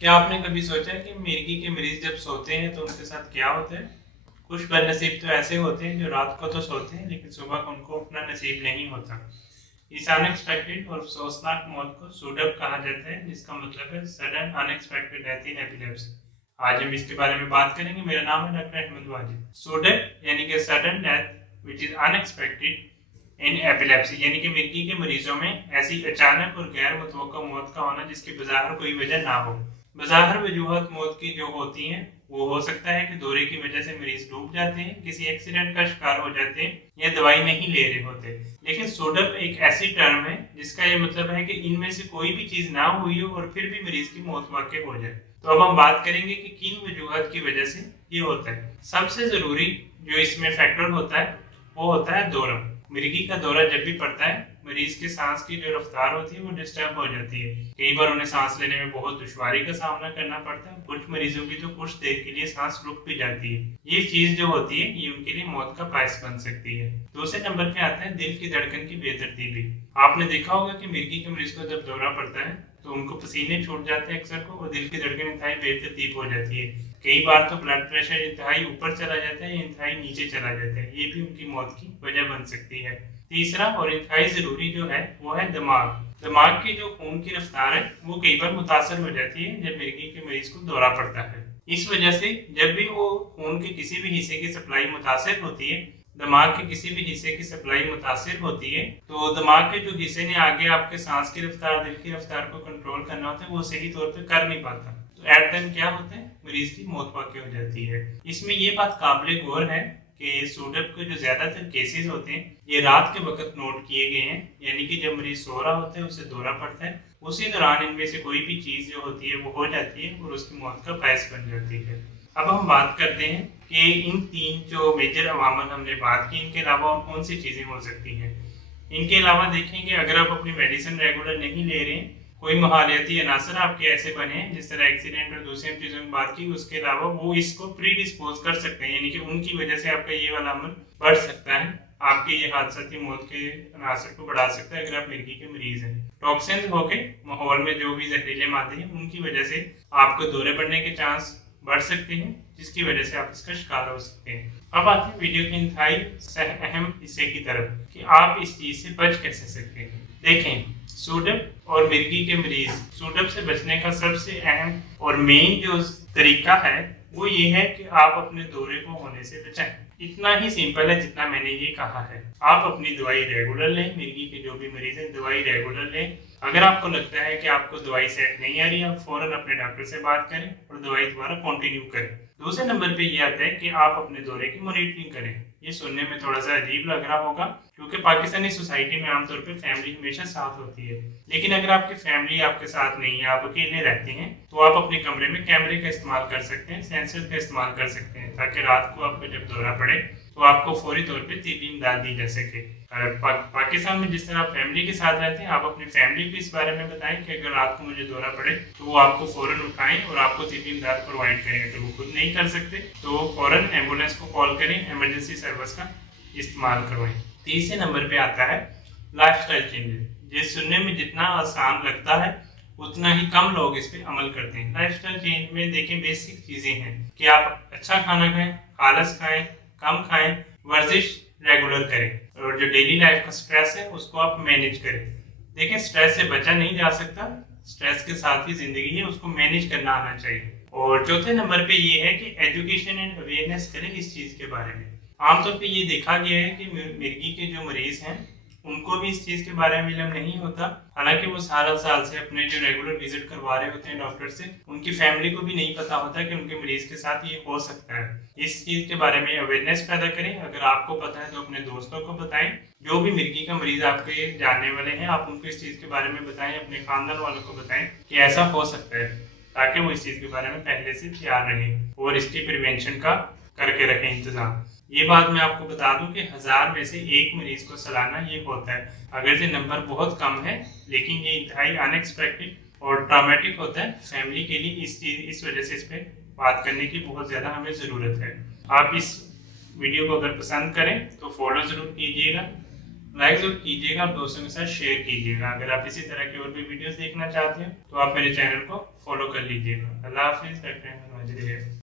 क्या आपने कभी सोचा है कि मिर्गी के मरीज जब सोते हैं तो उनके साथ क्या होता है? कुछ बदनसीब तो ऐसे होते हैं जो रात को तो सोते हैं लेकिन सुबह को उनको उठना नसीब नहीं होता। इस अनएक्सपेक्टेड और अफसोसनाक मौत को सूडप कहा जाता है, जिसका मतलब है sudden unexpected death in epilepsy. आज हम इसके बारे में बात करेंगे। मेरा नाम है डॉक्टर अहमद वाजिद। सूडप यानी कि sudden death which is unexpected in epilepsy, यानी कि मिर्गी के मरीजों में ऐसी अचानक और गैर मुतवक्का मौत का होना जिसकी बज़ाहिर कोई वजह ना हो। बज़ाहिर वजूहत मौत की जो होती हैं वो हो सकता है कि दौरे की वजह से मरीज डूब जाते हैं, किसी एक्सीडेंट का शिकार हो जाते हैं या दवाई नहीं ले रहे होते। लेकिन सोडप एक ऐसी टर्म है जिसका ये मतलब है कि इनमें से कोई भी चीज ना हुई हो और फिर भी मरीज की मौत वाकई हो जाए। तो अब हम बात करेंगे कि किन वजूहत की वजह से ये होता है। सबसे जरूरी जो इसमें फैक्टर होता है वो होता है दौरा। मिर्गी का दौरा जब भी पड़ता है मरीज के सांस की जो रफ्तार होती है वो डिस्टर्ब हो जाती है। कई बार उन्हें सांस लेने में बहुत दुश्वारी का सामना करना पड़ता है। कुछ मरीजों की तो कुछ देर के लिए सांस रुक भी जाती है। ये चीज जो होती है ये उनके लिए मौत का बायस बन सकती है। दूसरे नंबर पे आता है दिल की धड़कन की बेतरतीबी। आपने देखा होगा कि मिर्गी के मरीज को जब दौरा पड़ता है तो उनको पसीने छूट जाते हैं अक्सर को, और दिल की धड़कन इंतहाई बेतरतीब हो जाती है। कई बार तो ब्लड प्रेशर इंतहाई ऊपर चला जाता है, इंतहाई नीचे चला जाता है। ये भी उनकी मौत की वजह बन सकती है। तीसरा और इंतहाई जरूरी जो है वो है दिमाग। दिमाग की जो खून की रफ्तार है वो कई बार मुतासर हो जाती है जब मिर्गी के मरीज को दौरा पड़ता है। इस वजह से जब भी वो खून के किसी भी हिस्से की सप्लाई मुतासर होती है, दिमाग के किसी भी हिस्से की सप्लाई मुतासर होती है, तो दिमाग के जो हिस्से ने आगे आपके सांस की रफ्तार, दिल की रफ्तार को कंट्रोल करना होता है, वो सही तौर पे कर नहीं पाता। तो एट टाइम क्या होता है, मरीज की मौत वाकई हो जाती है। इसमें ये बात काबिल गौर है कि सूडप के जो ज्यादातर केसेस होते हैं ये रात के वक्त नोट किए गए हैं, यानी कि जब मरीज सो रहा होता है उसे दौरा पड़ता है, उसी दौरान इनमें से कोई भी चीज जो होती है वो हो जाती है और उसकी मौत का बायस बन जाती है। अब हम बात करते हैं कि इन तीन जो मेजर अवामल हमने बात की, इनके अलावा और कौन सी चीजें हो सकती हैं। इनके अलावा देखेंगे अगर आप अपनी मेडिसिन रेगुलर नहीं ले रहे हैं, कोई माहौलियाती अनासर आपके ऐसे बने हैं जिस तरह एक्सीडेंट और दूसरी चीजों की बात की, उसके अलावा वो इसको प्री डिस्पोज कर सकते हैं, यानी कि उनकी वजह से आपका ये वाला अमल बढ़ सकता है, आपके ये हादसाती मौत के अनासर को बढ़ा सकता है अगर आप मिर्गी के मरीज हैं। टॉक्सिन हो गए, माहौल में जो भी जहरीले मादे हैं उनकी वजह से आपको दौरे पड़ने के चांस बढ़ सकते हैं, जिसकी वजह से आप इसका शिकार हो सकते हैं। अब आते हैं वीडियो के इंतहाई अहम हिस्से की तरफ कि आप इस चीज से बच कैसे सकते हैं। देखें, सूडप और मिर्गी के मरीज, सूडप से बचने का सबसे अहम और मेन जो तरीका है वो ये है कि आप अपने दौरे को होने से बचाएं। इतना ही सिंपल है जितना मैंने ये कहा है। आप अपनी दवाई रेगुलर लें, मिर्गी के जो भी मरीज हैं दवाई रेगुलर लें। अगर आपको लगता है कि आपको दवाई सेट नहीं आ रही, आप फौरन अपने डॉक्टर से बात करें और दवाई दोबारा कंटिन्यू करें। दूसरे नंबर पे ये आता है कि आप अपने दौरे की मॉनिटरिंग करें। ये सुनने में थोड़ा सा अजीब लग रहा होगा क्योंकि पाकिस्तानी सोसाइटी में आमतौर पे फैमिली हमेशा साथ होती है, लेकिन अगर आपकी फैमिली आपके साथ नहीं है, आप अकेले रहते हैं, तो आप अपने कमरे में कैमरे का इस्तेमाल कर सकते हैं, सेंसर का इस्तेमाल कर सकते हैं, ताकि रात को आपको जब दौरा पड़े तो आपको फौरी तौर पे तिब्बी इमदाद दी जा सके। पाकिस्तान में जिस तरह आप फैमिली के साथ रहते हैं, आप अपनी फैमिली को इस बारे में बताएं कि अगर रात को मुझे दौरा पड़े तो वो आपको फौरन उठाएं और आपको तिब्बी इमदाद प्रोवाइड करें। अगर वो खुद नहीं कर सकते तो फौरन एम्बुलेंस को कॉल करें, इमरजेंसी सर्विस का इस्तेमाल करवाएं। तीसरे नंबर पे आता है लाइफस्टाइल चेंजेस। ये सुनने में जितना आसान लगता है उतना ही कम लोग इस पे अमल करते हैं। लाइफस्टाइल चेंज में देखें बेसिक चीजें हैं कि आप अच्छा खाना खाएं, आलस खाएं, कम खाएं, वर्जिश रेगुलर करें और जो डेली लाइफ का स्ट्रेस है उसको आप मैनेज करें। देखें, स्ट्रेस से बचा नहीं जा सकता, स्ट्रेस के साथ ही जिंदगी है, उसको मैनेज करना आना चाहिए। और चौथे नंबर पे ये है कि एजुकेशन एंड अवेयरनेस करें इस चीज के बारे में। आमतौर पे ये देखा गया है कि मिर्गी के जो मरीज हैं उनको भी इस चीज के बारे में इल्म नहीं होता, हालांकि वो सारा साल से अपने जो रेगुलर विजिट करवा रहे होते हैं डॉक्टर से, उनकी फैमिली को भी नहीं पता होता कि उनके मरीज के साथ ये हो सकता है। इस चीज के बारे में अवेयरनेस पैदा करें। अगर आपको पता है तो अपने दोस्तों को बताएं, जो भी मिर्गी का मरीज आपके जानने वाले हैं आप उनको इस चीज के बारे में बताएं, अपने खानदान वालों को बताएं कि ऐसा हो सकता है, ताकि वो इस चीज के बारे में पहले से तैयार रहें और इसकी प्रिवेंशन का करके रखें इंतजाम। ये बात मैं आपको बता दूं कि 1000 में से एक मरीज को सालाना ये होता है। अगर ये नंबर बहुत कम है लेकिन ये इंतहाई अनएक्सपेक्टेड और ट्रॉमेटिक होता है फैमिली के लिए। इस वजह से इस पे बात करने की बहुत ज्यादा हमें जरूरत है। आप इस वीडियो को अगर पसंद करें तो फॉलो जरूर कीजिएगा। लाइक जरूर कीजिएगा और दोस्तों के साथ शेयर कीजिएगा। अगर आप इसी तरह की और भी वीडियोस देखना चाहते हैं तो आप मेरे चैनल को फॉलो कर लीजिएगा। अल्लाह हाफिज़।